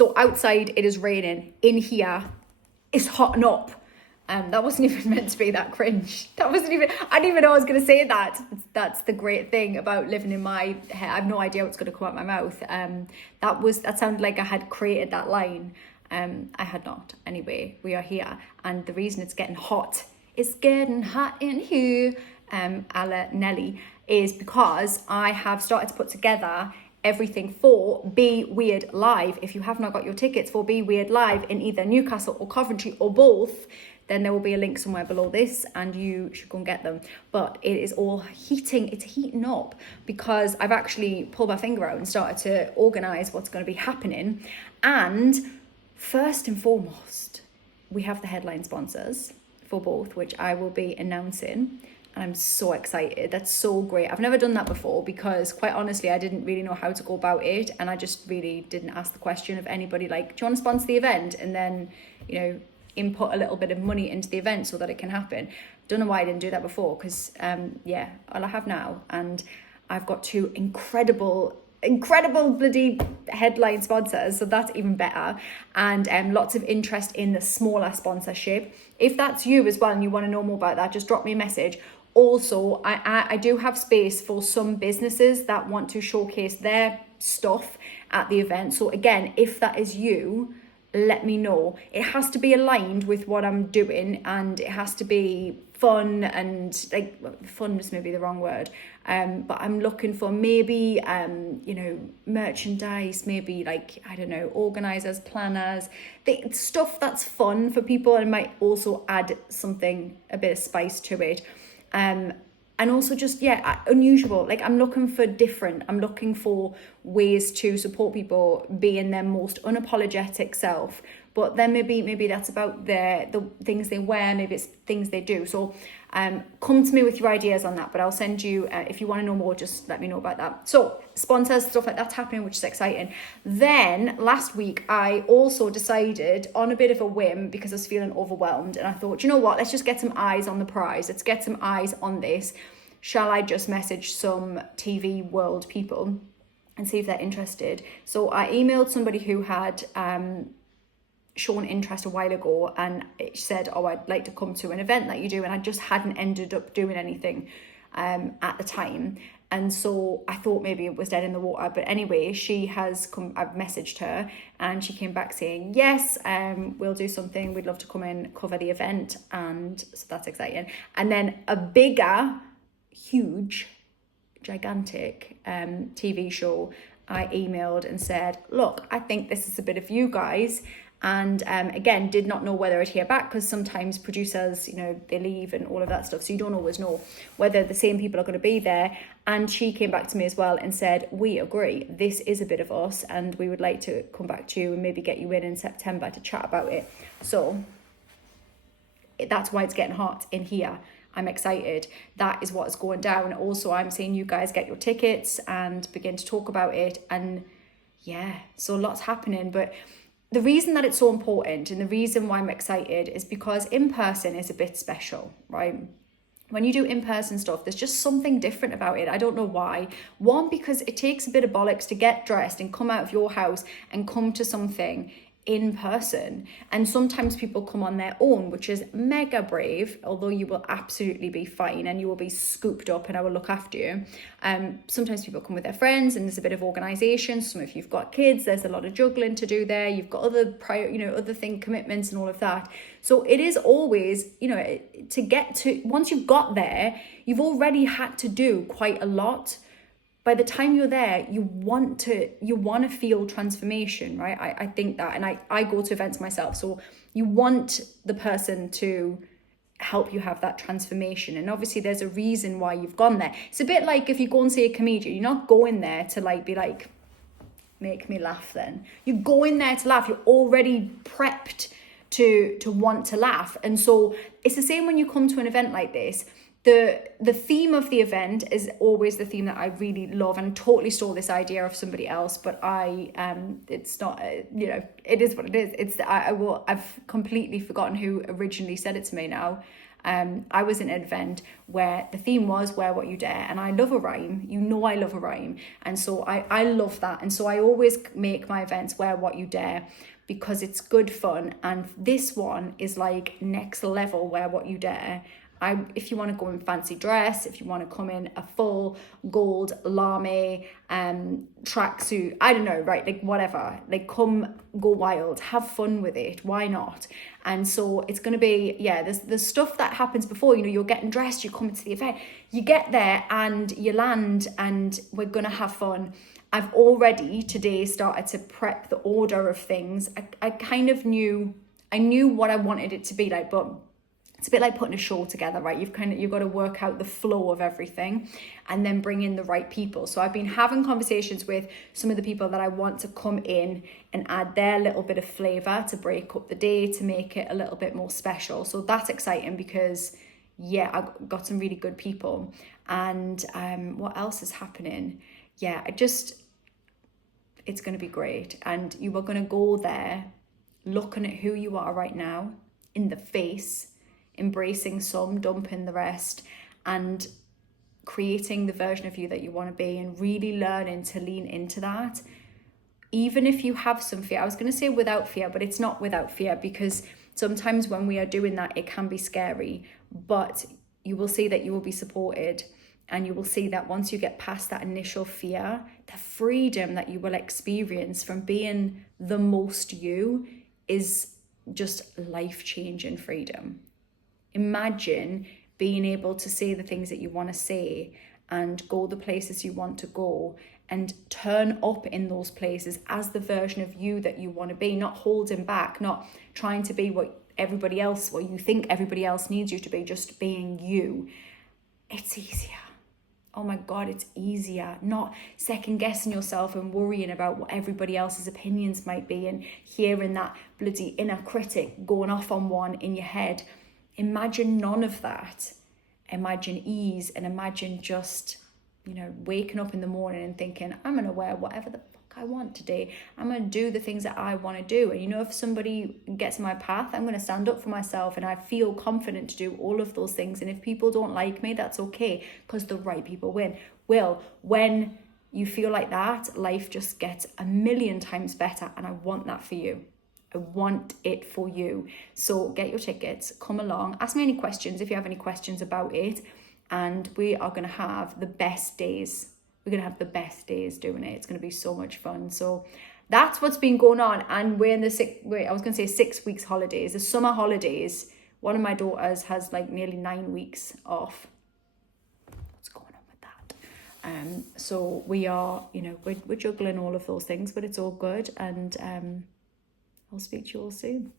So outside it is raining. In here it's hotting up. That wasn't even meant to be that cringe. I didn't even know I was going to say that. That's the great thing about living in my head. I have no idea what's going to come out my mouth. That sounded like I had created that line. I had not. Anyway, we are here. And the reason it's getting hot in here, a la Nelly, is because I have started to put together everything for Be Weird Live. If you have not got your tickets for Be Weird Live in either Newcastle or Coventry or both, then there will be a link somewhere below this and you should go and get them. But it is all it's heating up because I've actually pulled my finger out and started to organise what's going to be happening. And first and foremost, we have the headline sponsors for both, which I will be announcing. And I'm so excited. That's so great. I've never done that before because quite honestly, I didn't really know how to go about it. And I just really didn't ask the question of anybody like, do you want to sponsor the event? And then, input a little bit of money into the event so that it can happen. Don't know why I didn't do that before because all I have now, and I've got two incredible bloody headline sponsors, so that's even better, and lots of interest in the smaller sponsorship. If that's you as well and you want to know more about that, just drop me a message. Also, I do have space for some businesses that want to showcase their stuff at the event. So again, if that is you, let me know. It has to be aligned with what I'm doing, and it has to be fun, and fun is maybe the wrong word, but I'm looking for maybe merchandise, maybe organizers, planners, the stuff that's fun for people and might also add a bit of spice to it, and also just unusual. I'm looking for different. I'm looking for ways to support people being their most unapologetic self, but then maybe that's about the things they wear, maybe it's things they do. So come to me with your ideas on that, but I'll send you, if you want to know more, just let me know about that. So sponsors, stuff like that's happening, which is exciting. Then last week, I also decided on a bit of a whim because I was feeling overwhelmed, and I thought, you know what, let's just get some eyes on the prize. Let's get some eyes on this. Shall I just message some TV world people and see if they're interested? So I emailed somebody who had shown interest a while ago, and it said, I'd like to come to an event that you do, and I just hadn't ended up doing anything at the time, and so I thought maybe it was dead in the water. But anyway, she has come. I've messaged her and she came back saying, yes, we'll do something, we'd love to come and cover the event, and so that's exciting. And then a bigger, huge, gigantic TV show, I emailed and said, look, I think this is a bit of you guys. And again, did not know whether I'd hear back, because sometimes producers, they leave and all of that stuff, so you don't always know whether the same people are going to be there. And she came back to me as well and said, we agree, this is a bit of us, and we would like to come back to you and maybe get you in September to chat about it. So that's why it's getting hot in here. I'm excited. That is what's going down. Also, I'm seeing you guys get your tickets and begin to talk about it. And so lots happening. But the reason that it's so important and the reason why I'm excited is because in person is a bit special, right? When you do in-person stuff, there's just something different about it. I don't know why. One, because it takes a bit of bollocks to get dressed and come out of your house and come to something in person, and sometimes people come on their own, which is mega brave, although you will absolutely be fine and you will be scooped up and I will look after you. Sometimes people come with their friends and there's a bit of organisation. Some if you've got kids, there's a lot of juggling to do there. You've got other commitments and all of that. So it is always, to get to, once you've got there, you've already had to do quite a lot. By the time you're there, you want to feel transformation, right? I think that, and I go to events myself, so you want the person to help you have that transformation. And obviously there's a reason why you've gone there. It's a bit like if you go and see a comedian, you're not going there to be like, make me laugh then. You're going there to laugh. You're already prepped to want to laugh. And so it's the same when you come to an event like this. The theme of the event is always the theme that I really love, and totally stole this idea of somebody else, but it's not, it is what it is. I've completely forgotten who originally said it to me now. I was in an event where the theme was wear what you dare, and I love a rhyme. You know I love a rhyme, and so I love that. And so I always make my events wear what you dare, because it's good fun. And this one is like next level wear what you dare. If you want to go in fancy dress, if you want to come in a full gold lame tracksuit, I don't know, right? Like whatever, like come go wild, have fun with it. Why not? And so it's going to be, yeah, there's stuff that happens before, you know, you're getting dressed, you're coming to the event, you get there and you land, and we're going to have fun. I've already today started to prep the order of things. I kind of knew what I wanted it to be like, but it's a bit like putting a show together, right? You've got to work out the flow of everything and then bring in the right people. So I've been having conversations with some of the people that I want to come in and add their little bit of flavor to break up the day, to make it a little bit more special. So that's exciting because, yeah, I got some really good people. And what else is happening? Yeah, it's going to be great. And you are going to go there looking at who you are right now in the face, embracing some, dumping the rest, and creating the version of you that you want to be, and really learning to lean into that. Even if you have some fear, I was going to say without fear, but it's not without fear, because sometimes when we are doing that, it can be scary, but you will see that you will be supported. And you will see that once you get past that initial fear, the freedom that you will experience from being the most you is just life-changing freedom. Imagine being able to say the things that you want to say and go the places you want to go and turn up in those places as the version of you that you want to be, not holding back, not trying to be what you think everybody else needs you to be, just being you. It's easier. Oh my God, it's easier. Not second guessing yourself and worrying about what everybody else's opinions might be and hearing that bloody inner critic going off on one in your head. Imagine none of that. Imagine ease, and imagine just, you know, waking up in the morning and thinking, I'm going to wear whatever the fuck I want today. I'm going to do the things that I want to do. And, you know, if somebody gets in my path, I'm going to stand up for myself, and I feel confident to do all of those things. And if people don't like me, that's okay, because the right people when you feel like that, life just gets a million times better. And I want that for you. I want it for you. So get your tickets, come along, ask me any questions if you have any questions about it. And we are going to have the best days. We're going to have the best days doing it. It's going to be so much fun. So that's what's been going on. And we're in the 6 weeks holidays, the summer holidays. One of my daughters has like nearly 9 weeks off. What's going on with that? So we are, you know, we're juggling all of those things, but it's all good. And I'll speak to you all soon.